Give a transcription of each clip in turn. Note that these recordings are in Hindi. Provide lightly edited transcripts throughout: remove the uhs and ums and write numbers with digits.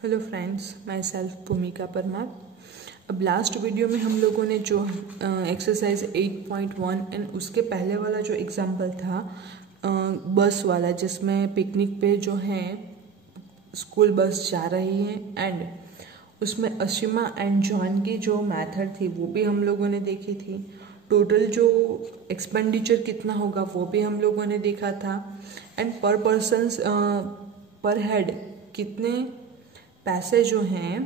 हेलो फ्रेंड्स, माई सेल्फ भूमिका परमार। अब लास्ट वीडियो में हम लोगों ने जो एक्सरसाइज 8.1 एंड उसके पहले वाला जो एग्जाम्पल था बस वाला, जिसमें पिकनिक पे जो है स्कूल बस जा रही है एंड उसमें अशिमा एंड जॉन की जो मेथड थी वो भी हम लोगों ने देखी थी। टोटल जो एक्सपेंडिचर कितना होगा वो भी हम लोगों ने देखा था एंड पर पर्सन पर हेड कितने पैसे जो हैं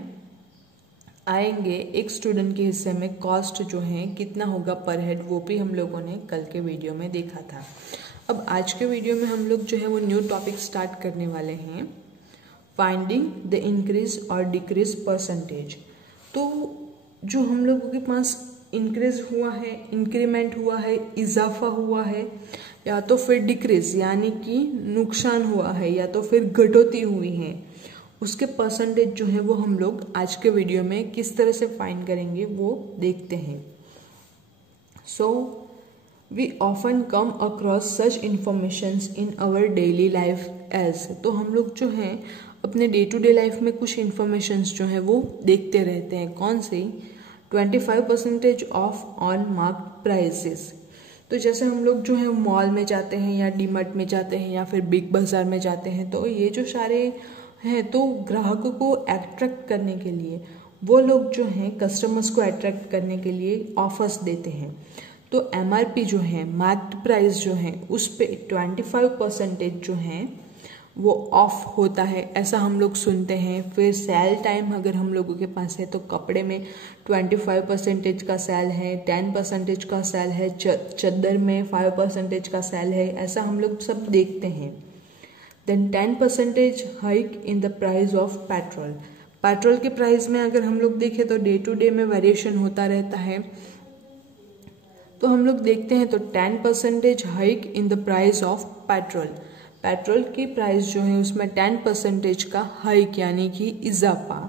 आएंगे एक स्टूडेंट के हिस्से में, कॉस्ट जो है कितना होगा पर हेड, वो भी हम लोगों ने कल के वीडियो में देखा था। अब आज के वीडियो में हम लोग जो है वो न्यू टॉपिक स्टार्ट करने वाले हैं, फाइंडिंग द इंक्रीज और डिक्रीज परसेंटेज। तो जो हम लोगों के पास इंक्रीज हुआ है, इंक्रीमेंट हुआ है, इजाफा हुआ है, या तो फिर डिक्रीज यानी कि नुकसान हुआ है, या तो फिर घटोती हुई है, उसके परसेंटेज जो है वो हम लोग आज के वीडियो में किस तरह से फाइंड करेंगे वो देखते हैं। So we often come across such informations in our daily life as, तो हम लोग जो है अपने डे टू डे लाइफ में कुछ इंफॉर्मेशंस जो है वो देखते रहते हैं। कौन सी? 25% ऑफ ऑन मार्क प्राइसेस। तो जैसे हम लोग जो है मॉल में जाते हैं या डीमार्ट में जाते हैं या फिर बिग बाजार में जाते हैं, तो ये जो सारे हैं तो ग्राहकों को अट्रैक्ट करने के लिए वो लोग जो हैं कस्टमर्स को अट्रैक्ट करने के लिए ऑफर्स देते हैं। तो MRP जो है, मार्केट प्राइस जो है, उस पे 25% जो है वो ऑफ होता है, ऐसा हम लोग सुनते हैं। फिर सेल टाइम अगर हम लोगों के पास है तो कपड़े में 25% का सेल है, 10% का सेल है, चादर में 5% का सेल है, ऐसा हम लोग सब देखते हैं। Then 10% hike in the price of petrol. Petrol के प्राइस में अगर हम लोग देखें तो डे टू डे में वेरिएशन होता रहता है, तो हम लोग देखते हैं तो 10% hike in the price of petrol. Petrol की प्राइस जो है उसमें 10% का हाइक यानी कि इजाफा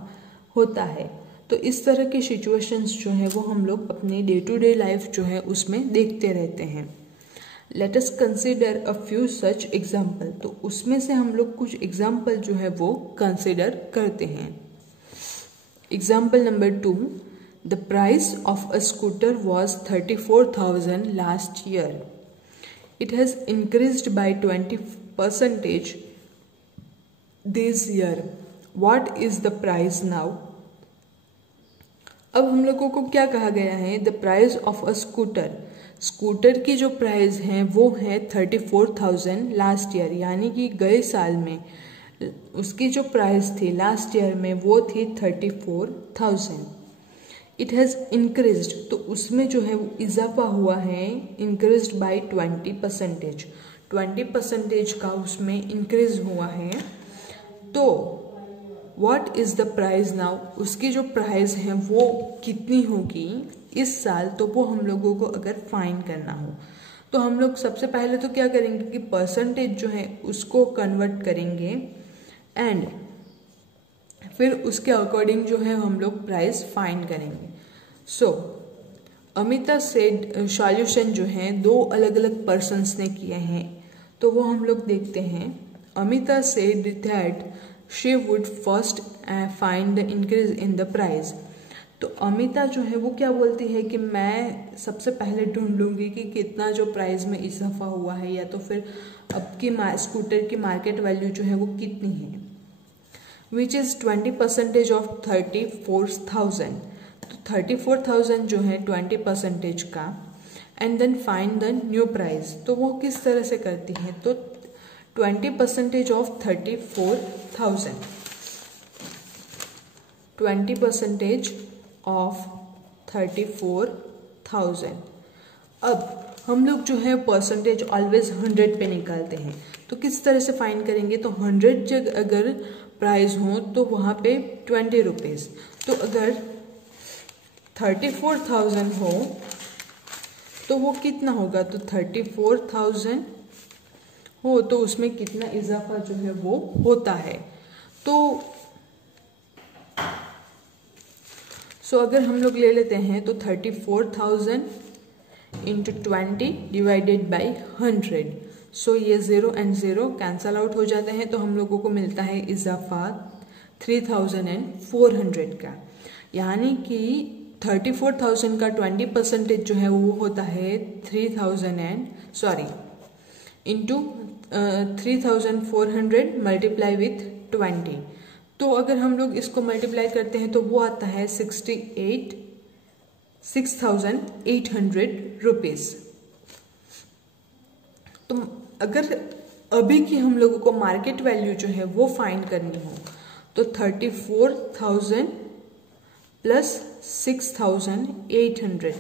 होता है। तो इस तरह की सिचुएशंस जो है वो हम लोग अपने डे टू डे लाइफ जो है उसमें देखते रहते हैं। Let us consider a few such example, तो उसमें से हम लोग कुछ एग्जाम्पल जो है वो कंसिडर करते हैं। Example number 2, the price of a scooter was 34,000 last year, it has increased by 20% this year, what is the price now. अब हम लोगों को क्या कहा गया है? The price of a scooter, scooter की जो प्राइस है वो है 34,000 लास्ट ईयर, यानी कि गए साल में उसकी जो प्राइस थी लास्ट ईयर में वो थी 34,000। इट हैज़ इंक्रीज्ड, तो उसमें जो है वो इजाफा हुआ है, इंक्रीज्ड बाय 20%, 20% का उसमें इंक्रीज हुआ है। तो what is the price now, उसकी जो प्राइस है वो कितनी होगी इस साल, तो वो हम लोगों को अगर फाइंड करना हो तो हम लोग सबसे पहले तो क्या करेंगे कि परसेंटेज जो है उसको कन्वर्ट करेंगे एंड फिर उसके अकॉर्डिंग जो है हम लोग प्राइस फाइंड करेंगे। सो अमिता सेड सॉल्यूशन जो है दो अलग अलग पर्सन्स ने किए हैं, तो वो हम लोग देखते हैं। Amita said that she would first find the increase in the price. तो अमिता जो है वो क्या बोलती है कि मैं सबसे पहले ढूंढ लूंगी कि कितना जो प्राइस में इजाफा हुआ है, या तो फिर अब की स्कूटर की मार्केट वैल्यू जो है वो कितनी है, विच इज़ 20% ऑफ 34,000। तो 34,000 जो है 20% का, and then find the new price. तो वो किस तरह से करती है? तो 20% ऑफ 34,000, 20% ऑफ 34,000। अब हम लोग जो है परसेंटेज ऑलवेज 100 पे निकालते हैं, तो किस तरह से फाइंड करेंगे? तो 100 जगह अगर प्राइस हो तो वहाँ पे 20 रुपीज़, तो अगर 34,000 हो तो वो कितना होगा? तो 34,000 हो तो उसमें कितना इजाफा जो है वो होता है। तो अगर हम लोग ले लेते हैं तो 34,000 इंटू 20 डिवाइडेड बाई 100, सो ये 0 एंड 0 कैंसल आउट हो जाते हैं, तो हम लोगों को मिलता है इजाफा 3400 का, यानी कि 34,000 का 20% जो है वो होता है 3,400 मल्टीप्लाई विथ 20। तो अगर हम लोग इसको मल्टीप्लाई करते हैं तो वो आता है 6,800 रुपीज़। तो अगर अभी की हम लोगों को मार्केट वैल्यू जो है वो फाइंड करनी हो तो 34,000 प्लस 6,800,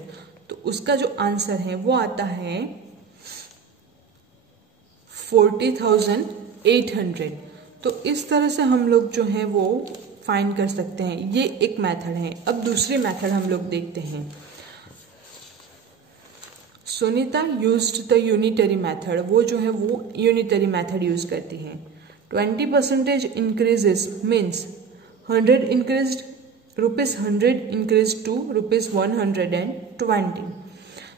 तो उसका जो आंसर है वो आता है 40,800। तो इस तरह से हम लोग जो है वो फाइंड कर सकते हैं। ये एक मेथड है। अब दूसरी मेथड हम लोग देखते हैं। Sunita used the unitary method, वो जो है वो यूनिटरी मेथड यूज करती हैं। 20% increases means 100 increased, ₹100 increased to ₹120.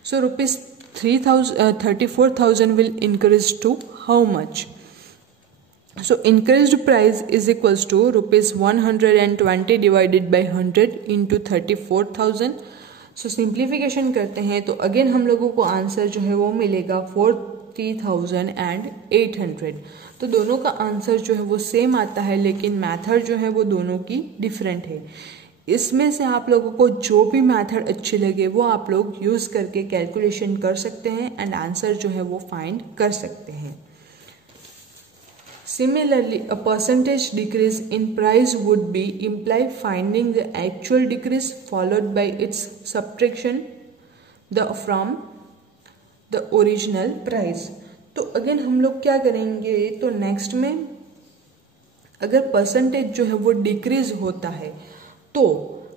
So ₹34,000 will increase to how much? So increased price is equals to ₹120 divided by 100 into 34,000. So simplification करते हैं तो अगेन हम लोगों को आंसर जो है वो मिलेगा 40,800। तो दोनों का आंसर जो है वो सेम आता है, लेकिन मेथड जो है वो दोनों की डिफरेंट है। इसमें से आप लोगों को जो भी मेथड अच्छी लगे वो आप लोग यूज करके कैलकुलेशन कर सकते हैं एंड आंसर जो है वो फाइंड कर सकते हैं। Similarly, a percentage decrease in price would be imply finding the actual decrease followed by its subtraction from the original price। तो अगेन हम लोग क्या करेंगे, तो नेक्स्ट में अगर परसेंटेज जो है वो डिक्रीज होता है तो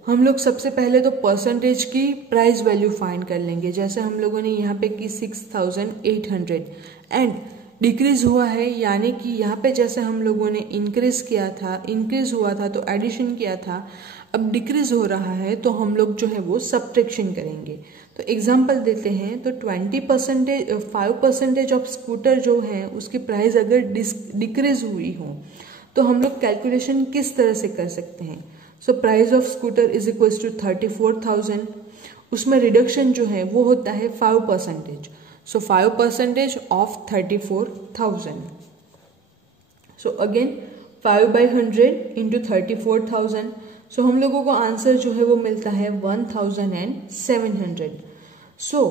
हम लोग सबसे पहले तो परसेंटेज की प्राइस वैल्यू फाइंड कर लेंगे। जैसे हम लोगों ने यहाँ पे की 6,800 एंड डिक्रीज हुआ है, यानी कि यहाँ पे जैसे हम लोगों ने इंक्रीज हुआ था तो एडिशन किया था, अब डिक्रीज हो रहा है तो हम लोग जो है वो सब्ट्रैक्शन करेंगे। तो एग्जांपल देते हैं, तो 5% ऑफ स्कूटर जो है उसकी प्राइस अगर डिक्रीज हुई हो तो हम लोग कैलकुलेशन किस तरह से कर सकते हैं। So price of scooter is equals to 34,000, उसमें रिडक्शन जो है वो होता है 5%। So 5% of 34,000. So again 5 by 100 into 34,000. So हम लोगों को आंसर जो है वो मिलता है 1,700. So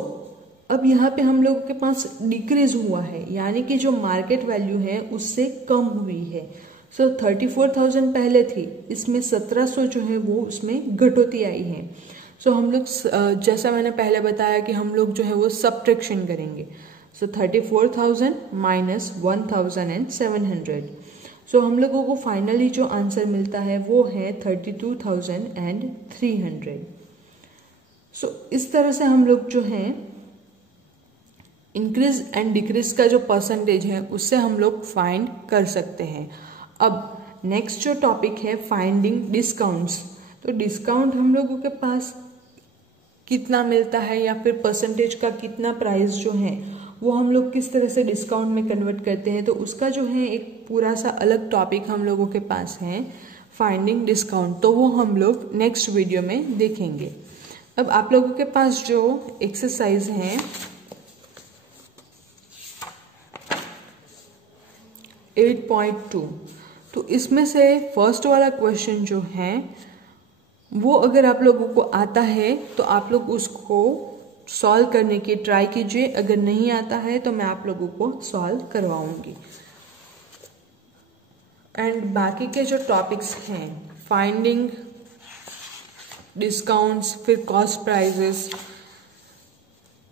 अब यहाँ पे हम लोगों के पास डिक्रीज हुआ है, यानी कि जो मार्केट वैल्यू है उससे कम हुई है। So 34,000 पहले थी, इसमें 1,700 जो है वो उसमें घटोती आई है। सो हम लोग जैसा मैंने पहले बताया कि हम लोग जो है वो सब्ट्रैक्शन करेंगे। सो 34,000 माइनस 1,700। सो हम लोगों को फाइनली जो आंसर मिलता है वो है 32,300। सो इस तरह से हम लोग जो है इंक्रीज एंड डिक्रीज का जो परसेंटेज है उससे हम लोग फाइंड कर सकते हैं। अब नेक्स्ट जो टॉपिक है फाइंडिंग डिस्काउंट्स। तो डिस्काउंट हम लोगों के पास कितना मिलता है या फिर परसेंटेज का कितना प्राइस जो है वो हम लोग किस तरह से डिस्काउंट में कन्वर्ट करते हैं, तो उसका जो है एक पूरा सा अलग टॉपिक हम लोगों के पास है फाइंडिंग डिस्काउंट। तो वो हम लोग नेक्स्ट वीडियो में देखेंगे। अब आप लोगों के पास जो एक्सरसाइज है 8.2, तो इसमें से फर्स्ट वाला क्वेश्चन जो है वो अगर आप लोगों को आता है तो आप लोग उसको सॉल्व करने की ट्राई कीजिए। अगर नहीं आता है तो मैं आप लोगों को सॉल्व करवाऊंगी। एंड बाकी के जो टॉपिक्स हैं फाइंडिंग डिस्काउंट्स, फिर cost prices,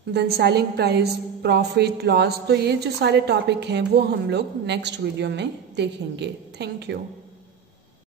then selling price, profit loss, तो ये जो सारे टॉपिक हैं वो हम लोग नेक्स्ट वीडियो में देखेंगे। Thank you.